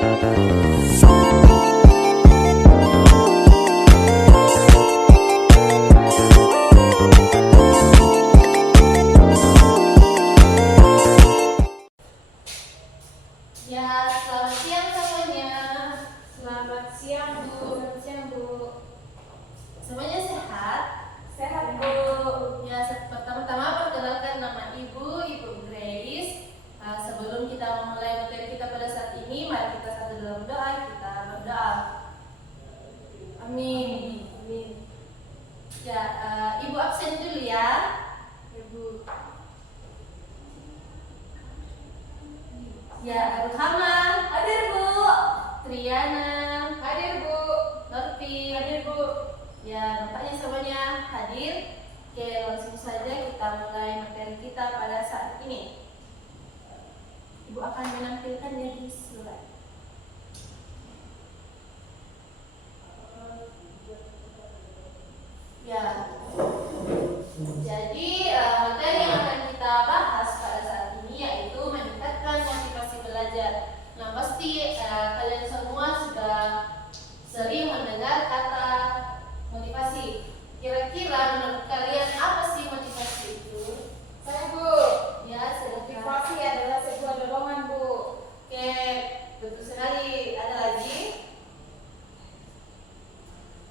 Ya, selamat siang semuanya. Selamat siang Bu. Selamat siang Bu. Semuanya sehat? Sehat Bu. Ya, pertama-tama perkenalkan nama Ibu Grace. Sebelum kita memulai materi kita pada saat ini, mari kita satu dalam doa. Kita berdoa. Amin. Amin. Ya, Ibu absen dulu ya. Ibu. Ya, Ruhama. Hadir Bu. Triana. Hadir Bu. Norpi. Hadir Bu. Ya, nampaknya semuanya hadir. Oke, langsung saja kita mulai materi kita pada saat ini. Ibu akan menampilkannya di slide. Ya, jadi materi yang akan kita bahas pada saat ini yaitu meningkatkan motivasi belajar. Yang pasti kalian semua sudah sering mendengar kata motivasi. Kira-kira menurut kalian apa sih motivasi itu? Saya Bu. Ya, silakan. Motivasi adalah sebuah dorongan Bu. Oke, betul sekali. Ada lagi?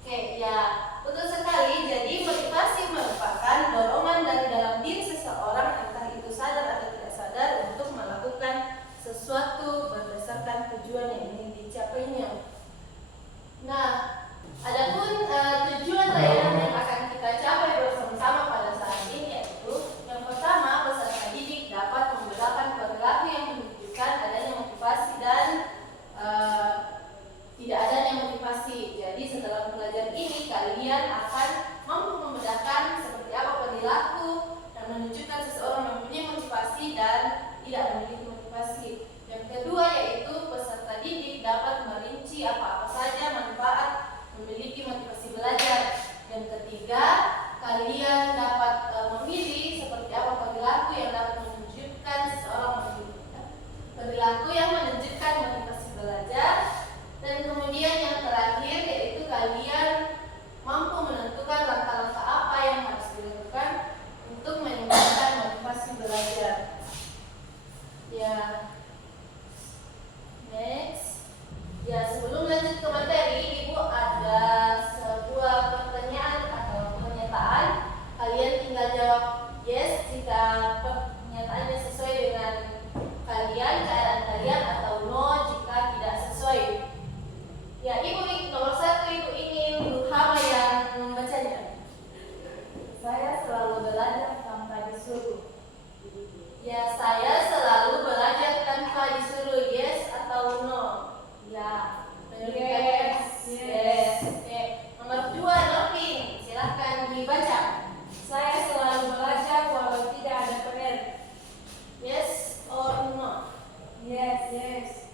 Oke, ya, betul sekali. Jadi motivasi merupakan dorongan dari dalam diri seseorang, entah itu sadar atau tidak sadar, untuk melakukan sesuatu berdasarkan tujuan yang ingin dicapainya. Nah, adapun tujuan layanan yang akan kita capai bersama-sama pada saat ini yaitu yang pertama, peserta didik dapat membedakan perilaku yang menunjukkan adanya motivasi dan tidak adanya motivasi. Jadi setelah belajar ini kalian akan mampu membedakan seperti apa perilaku yang menunjukkan seseorang mempunyai motivasi dan tidak memiliki motivasi. Yang kedua yaitu peserta didik dapat merinci apa-apa saja manfaat memiliki motivasi belajar. Yang ketiga, kalian dapat memilih seperti apa perilaku yang dapat menunjukkan seseorang perilaku yang menunjukkan motivasi belajar. Dan kemudian yang terakhir yaitu kalian mampu menentukan langkah-langkah apa yang harus dilakukan untuk meningkatkan motivasi belajar. Ya, next. Ya, sebelum lanjut ke materi, Ibu ada sebuah pertanyaan atau pernyataan. Kalian tinggal jawab yes jika pernyataannya sesuai dengan kalian, keadaan kalian, atau no jika tidak sesuai. Ya, Ibu nomor 1, Ibu ingin Ruhama yang membacanya. Saya selalu belajar tanpa disuruh. Ya, saya selalu belajar tanpa disuruh. Yes atau no? Ya. Yes. Yes. Oke. Nomor 2, Norvin. Silahkan dibaca. Saya selalu belajar walau tidak ada PR. Yes or no? Yes, yes.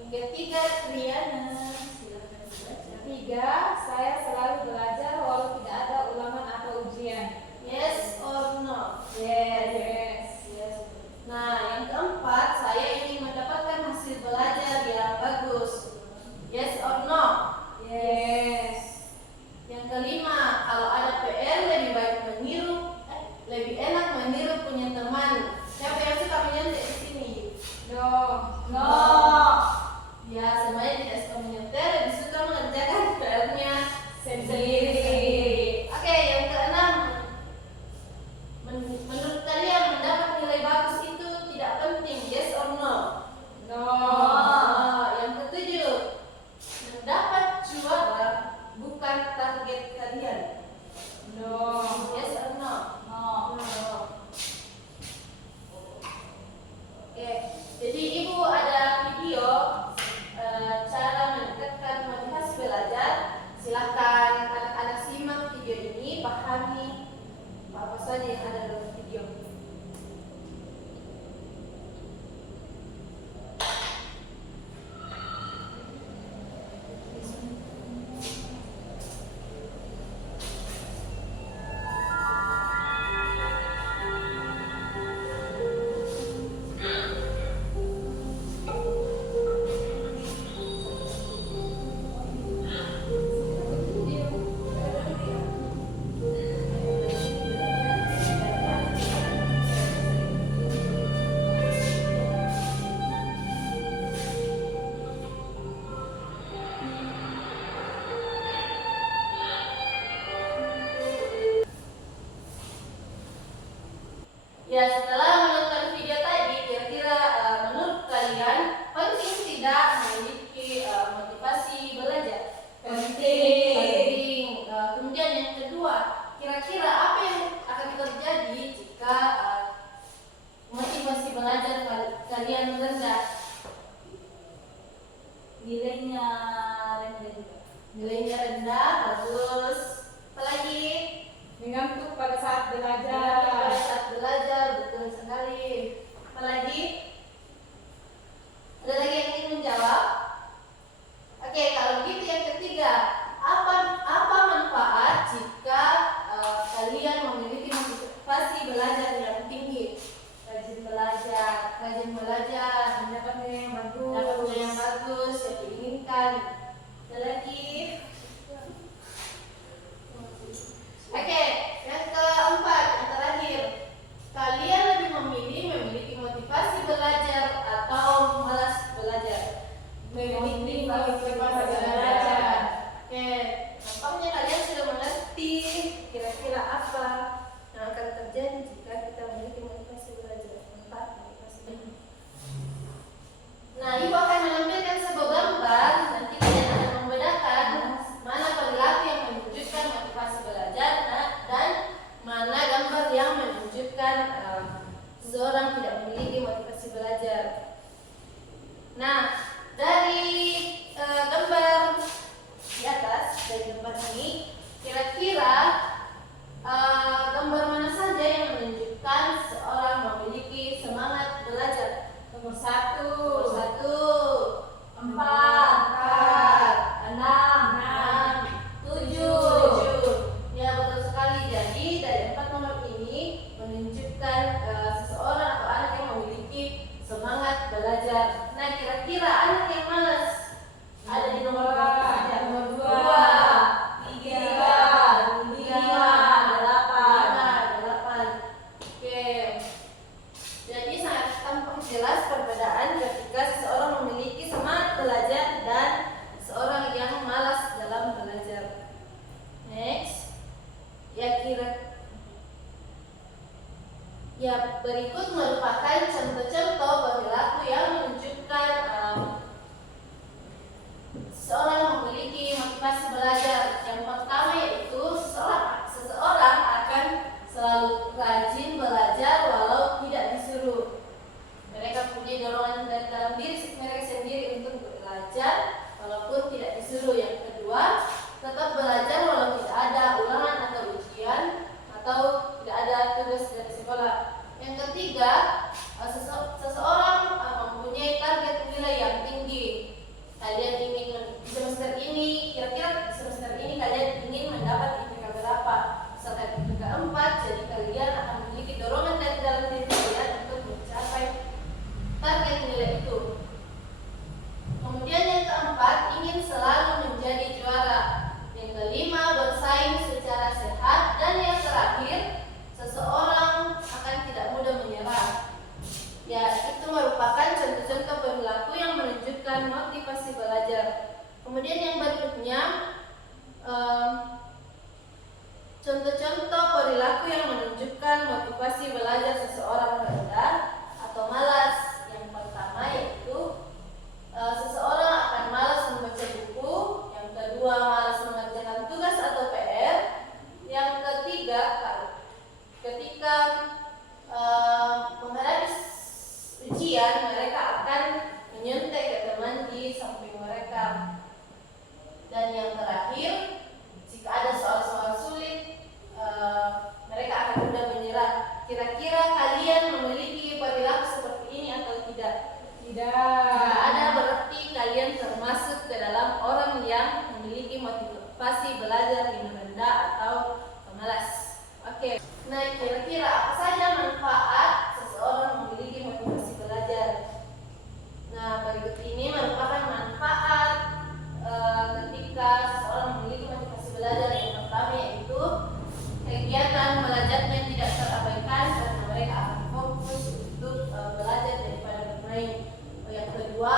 Yang ketiga, Triana. Silahkan dibaca. 3. Saya selalu belajar walau tidak ada ulangan atau ujian. Yes or no? Yes, yes. Yes. Nah, yang keempat, saya ingin mendapatkan hasil belajar yang bagus. Yes or no? Yes. Yang kelima, kalau ada PR lebih baik lebih enak meniru punya teman. Siapa yang suka menyantai di sini? No. No. Ya, semuanya tidak suka menyantai, lebih suka mengerjakan PR-nya Nilainya rendah, bagus. Apalagi? Mengantuk pada saat Pada belajar. saat belajar, betul sekali. Apalagi? Ada lagi yang ingin menjawab? Oke, kalau gitu yang ketiga, apa manfaat jika kalian memiliki motivasi belajar yang tinggi? Rajin belajar, Mendapat nilai yang bagus. dapat nilai yang bagus yang diinginkan. Ada lagi? Oke, yang keempat, yang terakhir, kalian lebih memilih memiliki motivasi belajar atau malas belajar? Memiliki motivasi belajar. Oke, nampaknya kalian sudah mengerti kira-kira apa yang akan terjadi jika kita memiliki motivasi belajar. Motivasi belajar. Nah, ibu akan menampilkan sebuah gambar. Nanti kalian akan membedakan mana perilaku yang menunjukkan motivasi belajar dan mana gambar yang menunjukkan seseorang tidak memiliki motivasi belajar. Nah, dari gambar di atas, dari gambar ini, kira-kira gambar mana saja yang menunjukkan seorang memiliki semangat belajar? Nomor 1, Nomor 1, 4, 6, 7. Ya, betul sekali. Jadi dari 4 nomor ini menunjukkan seseorang atau anak yang memiliki semangat belajar. Nah, kira-kira anak yang malas ada di nomor berapa saja? Nomor 2, 2, 3, 5, 8. Oke. Jadi sangat tampak jelas perbedaan ketika seseorang memiliki semangat belajar dan seorang yang malas dalam belajar. Next. Berikut merupakan contoh-contoh perilaku yang menunjukkan seseorang memiliki motivasi belajar. Yang pertama yaitu seseorang akan selalu rajin belajar walau tidak disuruh. Mereka punya dorongan dari dalam diri mereka sendiri untuk belajar walaupun tidak disuruh. Yang kedua, tetap belajar walau tidak ada ulangan atau ujian atau tidak ada tugas dari sekolah. Yang ketiga, seseorang mempunyai target nilai yang tinggi. Kalian ingin di semester ini, kira-kira di semester ini kalian ingin mendapat IPK berapa? Misalkan IPK 4, jadi kalian akan memiliki dorongan dari dalam diri kalian untuk mencapai target nilai itu. Kemudian yang keempat, ingin selalu menjadi juara. Yang kelima, bersaing secara sehat. Dan yang terakhir, seseorang akan tidak mudah menyerah. Ya, itu merupakan contoh-contoh perilaku yang menunjukkan motivasi belajar. Kemudian yang berikutnya, contoh-contoh perilaku yang menunjukkan motivasi belajar seseorang rendah atau malas. Yang pertama yaitu seseorang akan malas membaca buku. Yang kedua, malas mengerjakan tugas atau PR. Yang ketiga, ketika menghadapi ujian, mereka akan menyontek ke teman di samping mereka. Dan yang terakhir, jika ada soal-soal sulit, mereka akan mudah menyerah. Kira-kira kalian memiliki perilaku seperti ini atau tidak? Jika ada, berarti kalian termasuk ke dalam orang yang memiliki motivasi belajar yang rendah atau pemalas. Oke. Nah, kira-kira apa saja manfaat seseorang memiliki motivasi belajar? Nah, berikut ini merupakan manfaat ketika seseorang memiliki motivasi belajar. Yang pertama yaitu kegiatan belajarnya tidak terabaikan karena mereka akan fokus untuk belajar daripada bermain. Yang kedua,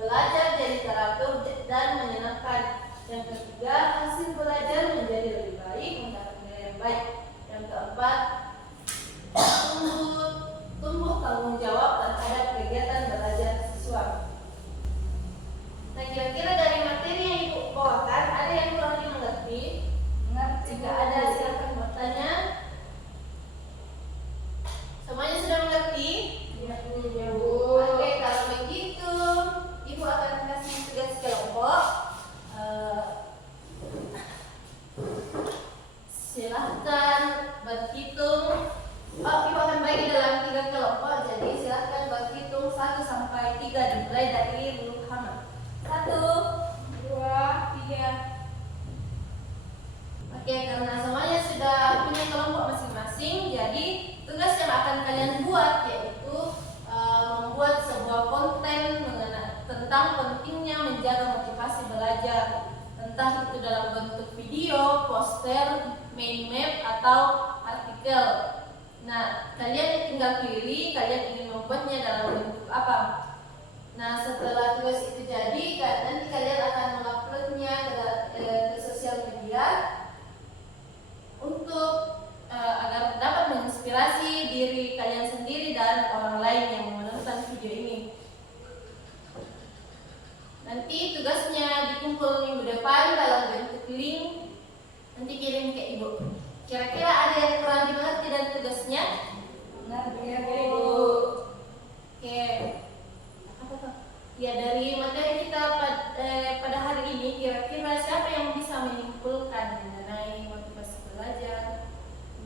belajar jadi teratur dan menyenangkan. Yang ketiga, hasil belajar menjadi lebih baik, mendapat nilai yang baik. Yang keempat, tumbuh tanggung jawab terhadap kegiatan belajar. 1 sampai 3 dimulai dari Ruhana. 1, 2, 3. Oke, karena semuanya sudah punya kelompok masing-masing, jadi tugas yang akan kalian buat yaitu membuat sebuah konten tentang pentingnya menjaga motivasi belajar, entah itu dalam bentuk video, poster, mind map, atau artikel. Nah, kalian tinggal pilih kalian ingin membuatnya dalam bentuk apa. Nah, setelah tugas itu jadi, nanti kalian akan menguploadnya ke sosial media untuk agar dapat menginspirasi diri kalian sendiri dan orang lain yang menonton video ini. Nanti tugasnya dikumpul minggu depan dalam bentuk link, nanti kirim ke ibu. Kira-kira ada yang kurang dimengerti dari tugasnya? Benar, Ya, Bu. Oke. Apa tuh? Ya, dari materi kita pada hari ini, kira-kira siapa yang bisa menyimpulkan mengenai motivasi belajar,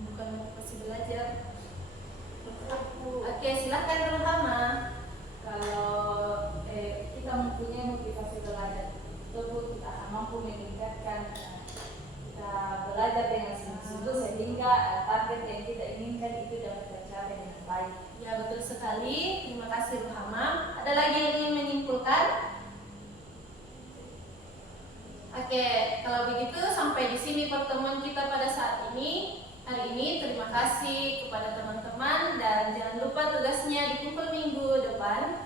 bukan motivasi belajar? Oke, silakan Ruhama. Kalau kita mempunyai motivasi belajar, tentu kita akan mampu meningkatkan kita belajar dengan sungguh-sungguh sehingga target yang kita inginkan itu dapat tercapai dengan baik. Ya, betul sekali. Terima kasih Ruhama. Ada lagi yang ingin menyimpulkan? Oke, kalau begitu sampai di sini pertemuan kita pada saat ini. Hari ini terima kasih kepada teman-teman dan jangan lupa tugasnya dikumpul minggu depan.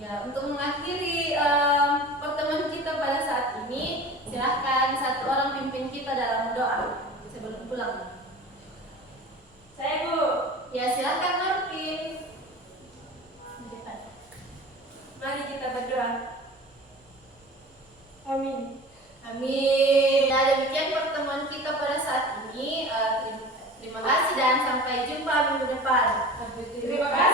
Ya, untuk mengakhiri pertemuan kita pada saat ini, silahkan satu orang pimpin kita dalam doa sebelum pulang. Saya, Bu. Ya, silahkan Norvin. Mari kita berdoa. Amin. Amin. Nah, demikian pertemuan kita pada saat ini. Terima kasih dan sampai jumpa minggu depan. Terima kasih.